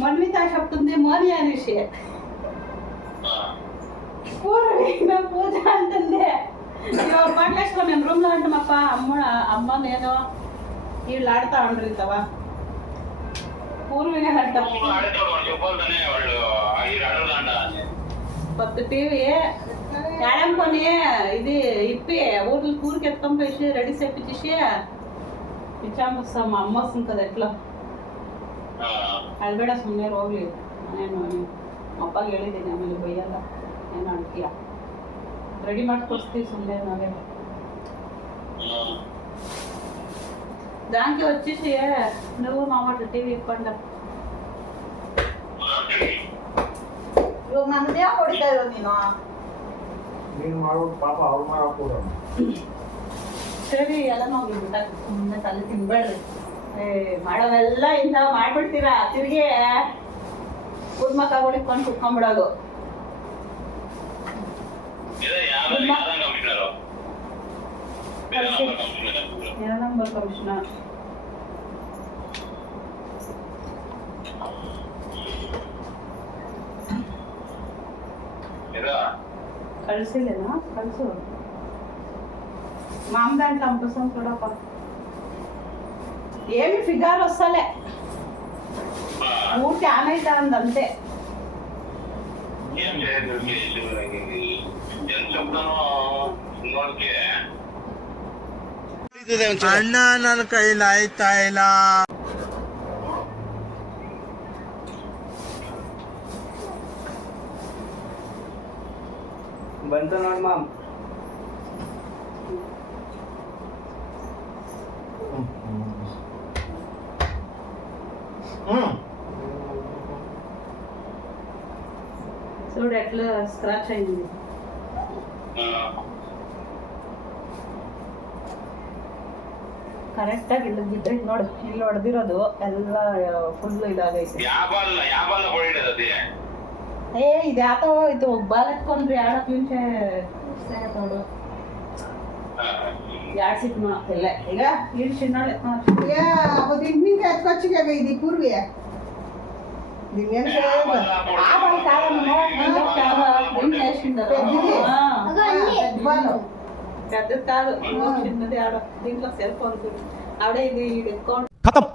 మన్విత చెప్తుంది మోని అనేసి పూర్ణ పూజ అంటుంది ఎవరు మాట్లాడుకో మేము రూమ్ లో ఉంటామప్ప అమ్మ నేను వీళ్ళు ఆడుతా ఉండరు ఇంతవా పూర్వీగా అంటాం కొత్త టీవీ ఏడంకొని ఇది ఇప్పి ఊరికి ఎత్తుకొని పోయి రెడీ చేపించేసి ఇచ్చాము వస్తాం మా అమ్మ వస్తుంది కదా ఎట్లా ಅದು ಬೇಡ ಸುಮ್ಮನೆ ಹೋಗ್ಲಿ ನಾನು ಅಪ್ಪಗೆ ಹೇಳಿದ್ದೀನಿ ಆಮೇಲೆ ಬೈಯಲ್ಲ ಏನು ಅಡ್ತೀಯ ರೆಡಿ ಮಾಡ್ಕೊಡ್ತೀವಿ ಸುಮ್ಮನೆ ನಾವೇ దానికి వచ్చేసి నువ్వు మామూలు టీవీ ఇప్పండి ಇವಾಗ ನನ್ನೇ ಹೊಡಿತಾ ಇರೋ ನೀನು ನೀನು ಮಾಡ್ಬಿಟ್ಟು ಪಾಪ ಅವ್ರು ಮಾಡಾಕೋದು ಸರಿ ಎಲ್ಲ ಹೋಗಿ ಸುಮ್ಮನೆ ತಲೆ ತಿನ್ಬೇಡ್ರಿ ಮಾಡೋವೆಲ್ಲ ಇಂಥವು ಮಾಡ್ಬಿಡ್ತೀರಾ ತಿರ್ಗಿ ಕುದ್ಮಕ್ಕಗಳು ಇಟ್ಕೊಂಡು ಕುತ್ಕೊಂಡ್ಬಿಡೋದು ನಂಬರ್ ಕಮಿಷನರ್ కలిసిలేనా కలుసు మామ దాంట్లో పంపిస్తాం చూడప్ప ఏమి ఫిగర్ వస్తలే ఊరికి ఆన్ అవుతా ఉంది అంతే ಅಣ್ಣ ನನ್ನ ಕೈಲಿ ಆಯ್ತಾ ಇಲ್ಲ ಬಂತ ನೋಡ್ ಮಾಮ್ చూడు ఎట్లా స్క్రాచ్ అయింది ಕರೆಕ್ಟ್ ಆಗಿ ಇಲ್ಲಿ ಬಿದ್ದೈತೆ ನೋಡು ಇಲ್ಲಿ ಹೊಡೆದಿರೋದು ಎಲ್ಲ ಫುಲ್ ಇದಾಗೈತೆ ಏ ಇದು ಯಾತೋ ಇದು ಬಾಲಕ್ಕೊಂಡ್ರಿ ಎರಡು ನಿಮಿಷ ನೋಡು ಎರಡು ಸಿಟ್ಟು ಇಲ್ಲ ಈಗ ಇಳಿಸಿ ನೋಡಿ ಅದು ನಿನ್ನಿಂದ ಎತ್ಕೊಚ್ಚಿಗಾಗ ಇದು ಪೂರ್ವಿ పెద్ద కాదు చిన్నది ఆడ దీంట్లో సెల్ ఫోన్ ఆవిడే ఇది ఎత్తుకోండి खत्म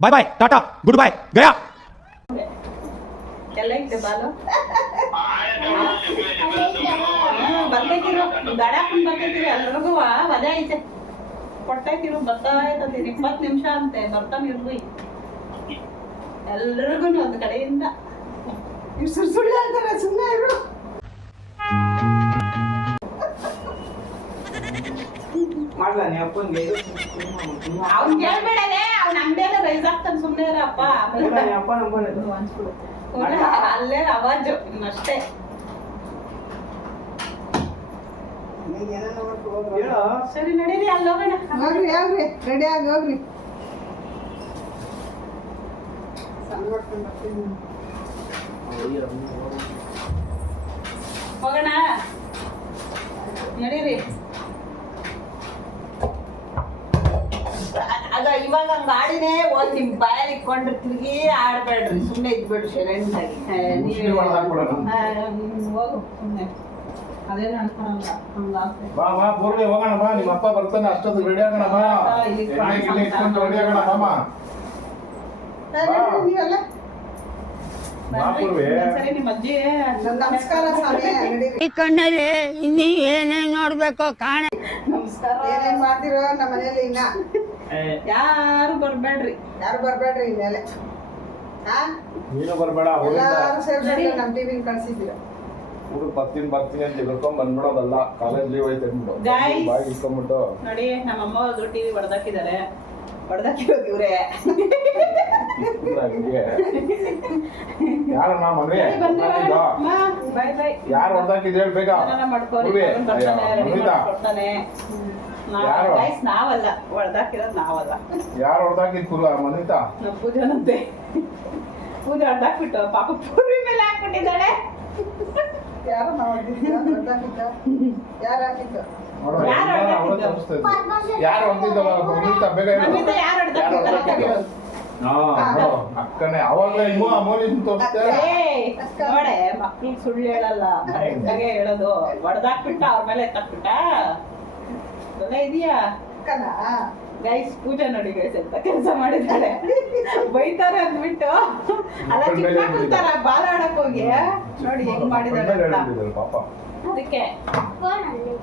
bye bye tata goodbye गया ಎಲ್ಲ ಐತೆ ಬಾಲು ಬರ್ತೈತಿರು ಗಾಡಿ ಹಾಕೊಂಡು ಬರ್ತೈತಿರಿ ಎಲ್ರಿಗೂ ಅದೇ ಐತೆ ಕೊಟ್ಟೈತಿರು ಬರ್ತಾ ಇರ್ತದೆ 20 ನಿಮಿಷ ಅಂತೆ ಬರ್ತಾನೆ ಇರ್ಲಿ ಎಲ್ರಿಗೂ ಒಂದು ಕಡೆಯಿಂದ ಸುಳ್ಳು ಸುಳ್ಳು ಅಂತಾರೆ ಸುಮ್ಮನೆ ಇರು ಮಾಡ್ಲಾ ನೀ ಅಪ್ಪನ್ಗೆ ಅವ್ನ್ ಕೇಳ್ಬೇಡಲೇ ಅವ್ನ ಅಂಗಡಿಯಲ್ಲ ರೈಸ್ ಆಗ್ತಾನೆ ಸುಮ್ಮನೆ ಇರಪ್ಪ ಅಪ್ಪ ನಂಬರ್ ಅನ್ಸ್ಬಿಡು ಅಲ್ಲೇ ಅವಾಜು ಇನ್ನಷ್ಟೇ ಹೇಳೋ ಸರಿ ನಡೀರಿ ಅಲ್ಲಿ ಹೋಗೋಣ ಹೋಗ್ರಿ ಹೋಗ್ರಿ ರೆಡಿ ಆಗಿ ಹೋಗ್ರಿ ಹೋಗೋಣ ನಡೀರಿ ಅದ ಇವಾಗ ಗಾಡಿನೇ ಹೋಗಿ ಬಾಯಲ್ಲಿ ಇಟ್ಕೊಂಡ್ರೆ ತಿರುಗಿ ಆಡ್ಬೇಡ್ರಿ ಸುಮ್ಮನೆ ಇದ್ಬಿಡ್ರಿ ಸೈಲೆಂಟ್ ಆಗಿ ಹೋಗು ಸುಮ್ಮನೆ ಅದೇನು ಅನ್ಕೊಳಲ್ಲ ಹಂಗಾಗ್ತದೆ ಬಾ ಬಾ ಪೂರ್ವಿ ಹೋಗೋಣ ಬಾ ನಿಮ್ಮ ಅಪ್ಪ ಬರ್ತಾನೆ ಅಷ್ಟೊತ್ತು ರೆಡಿ ಆಗೋಣ ಬಾ ಎಣ್ಣೆ ಇಟ್ಕೊಂಡು ರೆಡಿ ಆಗೋಣ ಬಾಮ ನೀವೆಲ್ಲ ಬಾ ಪೂರ್ವಿ ಸರಿ ನಿಮ್ಮ ಅಜ್ಜಿ ನಮಸ್ಕಾರ ಸ್ವಾಮಿ ನಡೀರಿ ಈ ಕಣ್ಣಲ್ಲಿ ಇನ್ನೀ ಏನೇನ್ ನೋಡ್ಬೇಕೋ ಕಾಣ ನಮಸ್ಕಾರ ಏನೇನ್ ಮಾಡ್ತಿರೋ ನಮ್ಮ ಮನೇಲಿ ಇನ್ನ ಯಾರು ಬರ್ಬೇಡ್ರಿ ಯಾರು ಬರ್ಬೇಡ್ರಿ ಇನ್ಮೇಲೆ ಹಾ ನೀನು ಬರ್ಬೇಡ ಊರಿಂದ ಎಲ್ಲಾರು ಸೇರ್ಕೊಂಡು ನಮ್ಮ ಟಿವಿನ ಕಳ್ಸಿದ್ದೀರ ಊರಿಗೆ ಬರ್ತೀನಿ ಅಂತ ಹೇಳ್ಕೊಂಡ್ ಬಂದ್ಬಿಡೋದಲ್ಲ ಕಾಲೇಜ್ ಲೀವ್ ಐತೆ ಅಂದ್ಬಿಟ್ಟು Guys. ಬಾಯಿ ಇಟ್ಕೊಂಡ್ಬಿಟ್ಟು ನೋಡಿ ನಮ್ಮಮ್ಮ ಹೋದ್ರು ಟಿವಿ ಹೊಡೆದಾಕಿದ್ದಾರೆ ಹೊಡೆದಾಕಿರೋದು ಇವ್ರೆ ಹಂಗೆ ಯಾರಣ್ಣ ಮನೆ ಬಾಯ್ ಬಾಯ್ ಯಾರು ಹೊಡೆದಾಕಿದ್ ಹೇಳ್ ಬೇಗ ಪೂರ್ವಿ ಮನ್ವಿತಾ ಯಾರು? ನಾವಲ್ಲ ಹೊಡೆದಾಕಿರೋದು ನಾವಲ್ಲ ಯಾರು ಹೊಡೆದಾಕಿದ್ ಮನ್ವಿತಾ ನಮ್ಮ ಪೂಜಾನಂತೆ ಪೂಜೆ ಹೊಡೆದಾಕ್ಬಿಟ್ಟು ಪಾಪ ಪೂರ್ವಿ ಮೇಲೆ ಹಾಕ್ಬಿಟ್ಟಿದ್ದಾಳೆ ಯಾರು ಮಾಡಿದ್ದ ಯಾರು ಹಾಕಿದ್ದು ನೋಡು, ಯಾರು ಎಲ್ಲರೂ ಹೊಡ್ದಾಕಿದ್ದು? ಅವರೇ ತೋರಿಸ್ತಾ ಇದ್ರು. ಯಾರು ಹೊಡ್ದಿದ್ದವ? ಅಮೃತ ಬೇಗ ಹೇಳು. ಅಮೃತ ಯಾರು ಹೊಡ್ದಾಕಿದ್ದು? ಯಾರು ಹೊಡ್ದಾಕಿದ್ದು? ಹಾ, ನೋಡು, ಅಕ್ಕನೇ ಅವಾಗಲೇ ಅಮೂಲ್ಯನ್ ತೋರಿಸ್ತಾರೆ. ನೋಡೆ ಮಕ್ಳಿಗೆ ಸುಳ್ಳು ಹೇಳಲ್ಲ, ಕರೆಕ್ಟ್ ಆಗೇ ಹೇಳೋದು. ಹೊಡೆದಾಕ್ಬಿಟ್ಟ ಅವ್ರ ಮೇಲೆ ಎತ್ತಾಕ್ಬಿಟ್ಟ ಅದೆಲ್ಲ ಇದೆಯಾ ಅಕ್ಕನ ಗೈಸ್? ಪೂಜೆ ನೋಡಿ ಗೈಸ್ ಎಂತ ಕೆಲಸ ಮಾಡಿದ್ದಾಳೆ. ಬೈತಾರೆ ಅಂದ್ಬಿಟ್ಟು ಅಲ್ಲ ಚಿಕ್ಕ ಮಕ್ಳ ತರ ಬಾಲ ಆಡಕ್ ಹೋಗಿ ನೋಡಿ ಹೆಂಗ್ ಮಾಡಿದಾಳೆ ಅಂತ. ಹೇಳಿದ್ರು ಪಾಪ. ಅದಕ್ಕೆ ಫೋನಲ್ಲಿ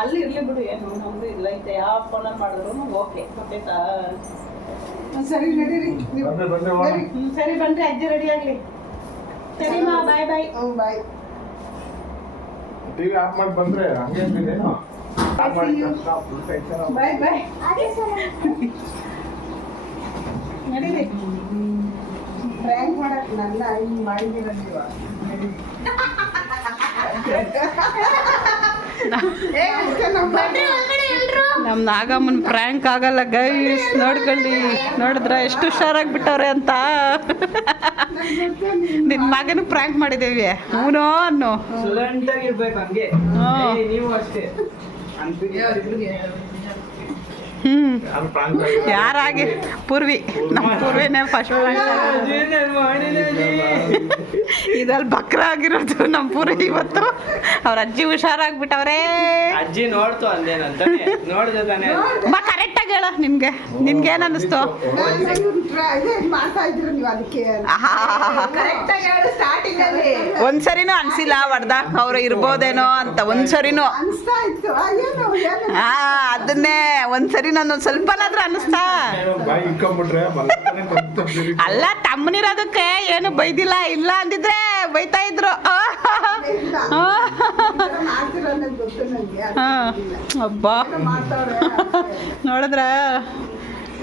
ಅಲ್ಲಿ ಇರ್ಲಿ ಬಿಡು, ಏನು ನಮ್ದು ಇಲ್ಲ ಐತೆ. ಯಾವ ಫೋನಲ್ಲಿ ಮಾಡಿದ್ರು ಓಕೆ, ಗೊತ್ತಾಯ್ತಾ? ಸರಿ ನಡೀರಿ ನೀವು ಬಂದ್ರೆ ಬಂದ್ರೆ ಹೋಗೋಣ. ನಡಿ. ಸರಿ ಬನ್ರಿ, ಅಜ್ಜಿ ರೆಡಿ ಆಗ್ಲಿ. ಸರಿಮಾ, ಬಾಯ್ ಬಾಯ್. ಬಾಯ್ ಟಿವಿ ಆಫ್ ಮಾಡಿ ಬಂದ್ರೆ ಹಂಗೆ ಇದ್ದೇನೋ. ಆಫ್ ಮಾಡಿ ತಕ್ಷಣ full tension ಆಗುತ್ತೆ. ಬಾಯ್ ಬಾಯ್ ಅದೇ ಸರ್ ನಡೀರಿ. ಪ್ರ್ಯಾಂಕ್ ಮಾಡಕ್ ನನ್ನ ಹಿಂಗ್ ಮಾಡಿದ್ದೀರ ನೀವು ನಡಿ. ಏ, ಅಕ್ಕ ನಮ್ಮ ನಮ್ ನಾಗಮ್ಮನ್ ಪ್ರ್ಯಾಂಕ್ ಆಗಲ್ಲ ಗೈಸ್, ನೋಡ್ಕೊಳ್ಳಿ. ನೋಡಿದ್ರ ಎಷ್ಟು ಹುಷಾರಾಗ್ಬಿಟ್ಟವ್ರೆ ಅಂತ. ನಿನ್ ಮಗನ ಪ್ರ್ಯಾಂಕ್ ಮಾಡಿದೇವಿ ಅವನು ಅನ್ನು. ಸೈಲೆಂಟ್ ಆಗಿರ್ಬೇಕು ಹಂಗೆ. ಹಾ. ಏ, ನೀವು ಅಷ್ಟೇ ಅನ್ಬಿಡಿ. ನಾನು prank ಮಾಡಿದ್ದೆ. ಯಾರಾಗಿ ಪೂರ್ವಿ, ನಮ್ಮ ಪೂರ್ವಿನೇ ಫಸ್ಟ್ ಇದ್ರಲ್ಲಿ ಬಕ್ರ ಆಗಿರೋದು ನಮ್ಮ ಪೂರ್ವಿ. ಇವತ್ತು ಅವ್ರ ಅಜ್ಜಿ ಹುಷಾರಾಗ್ಬಿಟ್ಟವ್ರೆ. ಅಜ್ಜಿ ನೋಡ್ತು ಅಂದೇನಂತ ನೋಡ್ದೆ ತಾನೆ. ಬಾ ಕರೆಕ್ಟ್ ಆಗಿ ಹೇಳ. ನಿನ್ಗೇನ್ ಅನ್ನಿಸ್ತು? ಇದೇ ಮಾಡ್ತಾ ಇದ್ರು ನೀವು ಅದಕ್ಕೆ ಕರೆಕ್ಟ್ ಆಗಿ ಹೇಳು ಸ್ಟಾರ್ಟಿಂಗ್ ಅಲ್ಲಿ ಒಂದ್ಸರಿನೂ ಅನ್ಸಿಲ್ಲ ಹೊಡ್ದಾಕ್ ಅವ್ರು ಇರ್ಬೋದೇನೋ ಅಂತ, ಒಂದ್ಸರಿನೂ. ಅನ್ಸ್ತಾ ಇತ್ತು ಏನು ಅದನ್ನೇ ಒಂದ್ಸರಿ ನಾನು ಸ್ವಲ್ಪನಾದ್ರೂ ಅನ್ನಿಸ್ತಾ. ಬಾಯಿ ಇಕ್ಕೊಂಬಿಟ್ರೆ ಮಲ್ತಾನೆ ಬಂತು. ಅಲ್ಲ, ತಮ್ಮನಿರೋದಕ್ಕೆ ಏನು ಬೈದಿಲ್ಲ. ಇಲ್ಲ ಅಂದಿದ್ರೆ ಬೈತಾ ಇದ್ರು. ಇಲ್ಲ ಮಾಡ್ತಿರೋ ಅನ್ನೋದು ಗೊತ್ತು ನನಗೆ ಅಬ್ಬಾ, ಮಾಡ್ತಾವ್ರೆ ನೋಡಿದ್ರ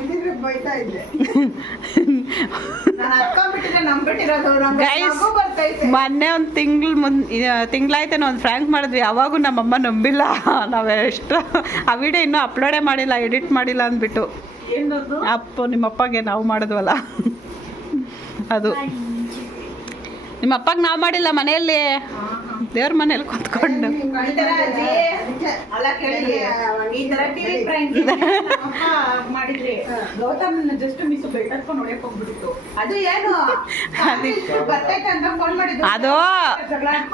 ಇಲ್ಲಿದ್ರೆ ಬೈತಾ ಇದ್ದೆ ನಾನು ಅರ್ಕೊಂಡ್ಬಿಟ್ಟಿದ್ರೆ ನಂಬಿಟ್ಟಿರೋದು ಗೈಸ್, ಮೊನ್ನೆ ಒಂದು ತಿಂಗಳಾಯ್ತೇನೋ ಒಂದು ಫ್ರ್ಯಾಂಕ್ ಮಾಡಿದ್ವಿ. ಅವಾಗೂ ನಮ್ಮಮ್ಮ ನಂಬಿಲ್ಲ. ನಾವೆಷ್ಟು ಆ ವಿಡಿಯೋ ಇನ್ನೂ ಅಪ್ಲೋಡೇ ಮಾಡಿಲ್ಲ, ಎಡಿಟ್ ಮಾಡಿಲ್ಲ ಅಂದ್ಬಿಟ್ಟು. ನಿಮ್ಮಪ್ಪಗೆ ನಾವು ಮಾಡಿದ್ವಲ್ಲ ಅದು. ನಿಮ್ಮಪ್ಪಗೆ ನಾವು ಮಾಡಿಲ್ಲ, ಮನೆಯಲ್ಲಿ ದೇವ್ರ ಮನೇಲಿ ಕೂತ್ಕೊಂಡು. ಅಲ್ಲ ಕೇಳಿ ಈ ತರ ಟಿವಿ ಪ್ರ್ಯಾಂಕ್ ಮಾಡಿದ್ರಿ ಗೌತಮ್ ಜಸ್ಟ್ ಮಿಸ್ ಬೆಟ್ಟರ್ಕೊಂಡು ಹೊಡೆಯಕ್ ಹೋಗ್ಬಿಟ್ಟಿತ್ತು. ಅದು ಏನು ಬರ್ತೈತೆ ಅಂತ ಫೋನ್ ಮಾಡಿದ್ದು. ಅದು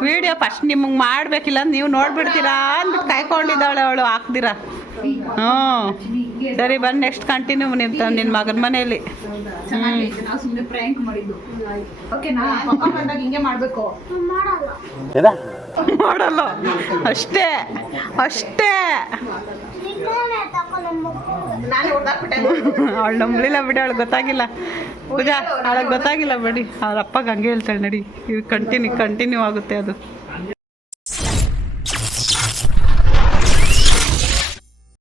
ವಿಡಿಯೋ ಫಸ್ಟ್ ನಿಮಗೆ ಮಾಡ್ಬೇಕಿಲ್ಲ, ನೀವು ನೋಡ್ಬಿಡ್ತೀರಾ ಅಂದ್ಬಿಟ್ಟು ಕಾಯ್ಕೊಂಡಿದ್ದಾಳೆ ಅವಳು, ಹಾಕ್ದಿರಾ. ಸರಿ ಬನ್ನಿ, ನೆಕ್ಸ್ಟ್ ಕಂಟಿನ್ಯೂ ನಿನ್ನ ಮಗನ ಮನೆಯಲ್ಲಿ. ನಾವು ಸುಮ್ಮನೆ ಪ್ರ್ಯಾಂಕ್ ಮಾಡಿದ್ದು. ಓಕೆನಾ? ಪಪ್ಪ ಬಂದಾಗ ಹಿಂಗೆ ಮಾಡ್ಬೇಕು. ಮಾಡಲ್ಲ ಅಷ್ಟೇ ಅಷ್ಟೇ. ನಿನ್ನೆ ತಕೊಂಡು ನಾನೇ ಹೊಡೆದಾಕ್ಬಿಟ್ಟೆ. ಅವಳು ನಂಬಲಿಲ್ಲ ಬಿಡಿ, ಅವಳಿಗೆ ಗೊತ್ತಾಗಿಲ್ಲ. ಪೂಜಾ ಅವಳಿಗೆ ಗೊತ್ತಾಗಿಲ್ಲ ಬಿಡಿ. ಅವ್ರ ಅಪ್ಪಗೆ ಹಂಗೆ ಹೇಳ್ತಾಳೆ ನಡಿ. ಇದು ಕಂಟಿನ್ಯೂ ಆಗುತ್ತೆ ಅದು.